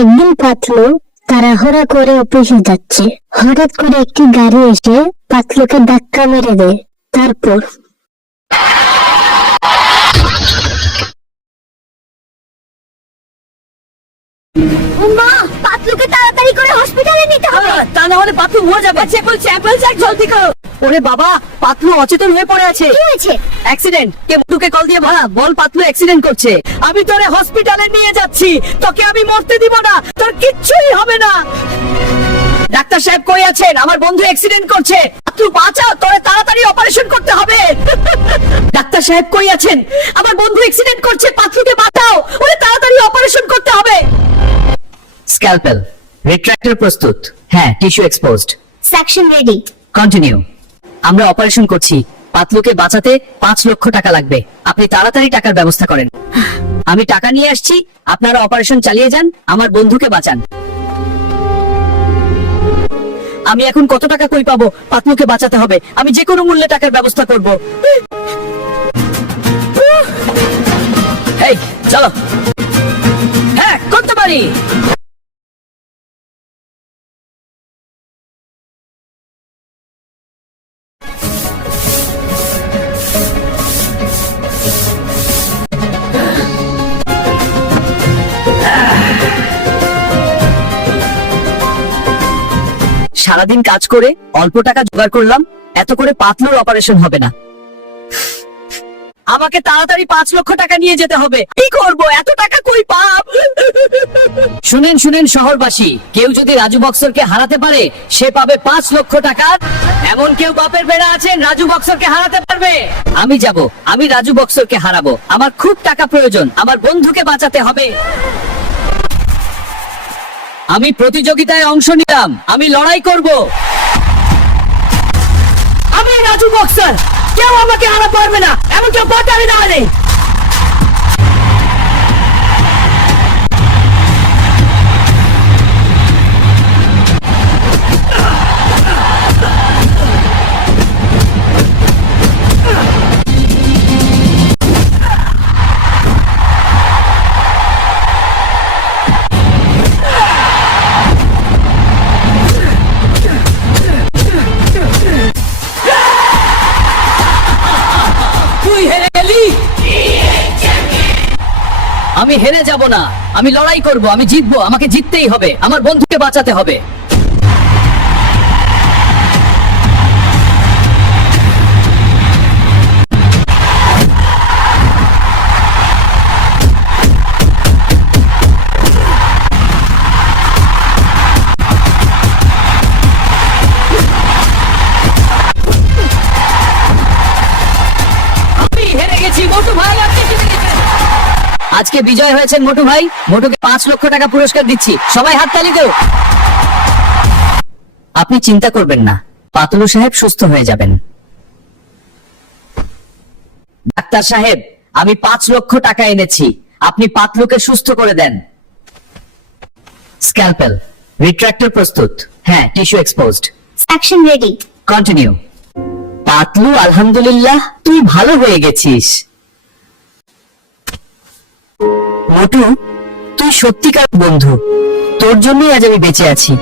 একদিন পাতলু তাড়াহুড়া করে অফিসে যাচ্ছে। হঠাৎ করে একটি গাড়ি এসে পাতলুকে ধাক্কা মেরে দেয়। তারপর মা, পাতলুকে তাড়াতাড়ি করে হসপিটালে নিতে হবে, তা না হলে পাতলু মরে যাবে। অ্যাম্বুলেন্স জলদি করো। ওরে বাবা, পাতলু অচেতন হয়ে পড়ে আছে। কি হয়েছে? অ্যাক্সিডেন্ট। কে বন্ধুকে কল দিয়ে ভাড়া বল পাতলু অ্যাক্সিডেন্ট করছে। আমি তোরে হসপিটালে নিয়ে যাচ্ছি, তোকে আমি মরতে দিব না, তোর কিচ্ছুই হবে না। ডাক্তার সাহেব কই আছেন? আমার বন্ধু অ্যাক্সিডেন্ট করছে। পাতলু বাঁচাও, তোরে তাড়াতাড়ি অপারেশন করতে হবে। ডাক্তার সাহেব কই আছেন? আমার বন্ধু অ্যাক্সিডেন্ট করছে, পাতলুকে বাঁচাও, ওরে তাড়াতাড়ি অপারেশন করতে হবে। স্ক্যালপেল, রিট্রাক্টর প্রস্তুত। হ্যাঁ, tissue exposed. Section ready. Continue. আমরা অপারেশন করছি। পাতলুকে বাঁচাতে 5 লক্ষ টাকা লাগবে। আপনি তাড়াতাড়ি টাকার ব্যবস্থা করেন। আমি টাকা নিয়ে আসছি, আপনারা অপারেশন চালিয়ে যান, আমার বন্ধুকে বাঁচান। আমি এখন কত টাকা কই পাবো? পাতলুকে বাঁচাতে হবে, আমি যে কোনো মূল্যে টাকার ব্যবস্থা করব। এই চলো। হ্যাঁ, করতে পারি। সারাদিন কাজ করে অল্প টাকা জোগাড় করলাম, এত করে পাতলুর অপারেশন হবে না। আমাকে তাড়াতাড়ি 5 লক্ষ টাকা নিয়ে যেতে হবে। কি করব, এত টাকা কই পাব? শুনেন শুনেন শহরবাসী, কেউ যদি রাজু বক্সরকে হারাতে পারে সে পাবে 5 লক্ষ টাকা। এমন কেউ বাপের বেড়া আছেন রাজু বক্সরকে হারাতে পারবে? আমি যাব, আমি রাজু বক্সরকে হারাবো। আমার খুব টাকা প্রয়োজন, আমার বন্ধুকে বাঁচাতে হবে। আমি প্রতিযোগিতায় অংশ নিলাম, আমি লড়াই করব। আমি রাজু বক্সার, কেউ আমাকে হারাতে পারবে না, এমন কেউ পারবে না। আমি হেরে যাব না, আমি লড়াই করব, আমি জিতবো, আমাকে জিততেই হবে, আমার বন্ধুকে বাঁচাতে হবে। আমি হেরে গেছি মোটু ভাই, আপনি জিতে গেছেন। আজকে বিজয় হয়েছেন মোটু ভাই, মোটুকে 5 লক্ষ টাকা পুরস্কার দিচ্ছি, সবাই হাততালি দাও। আপনি চিন্তা করবেন না, পাতলু সাহেব সুস্থ হয়ে যাবেন। ডাক্তার সাহেব, আমি 5 লক্ষ টাকা এনেছি, আপনি পাতলুকে সুস্থ করে দেন। স্ক্যালপেল, রিট্রাক্টর প্রস্তুত। হ্যাঁ, tissue exposed. Section ready. Continue. Patlu, আলহামদুলিল্লাহ তুই ভালো হয়ে গেছিস। মোটু, তুই সত্যিকার বন্ধু, তোর জন্যই আজ আমি বেঁচে আছি।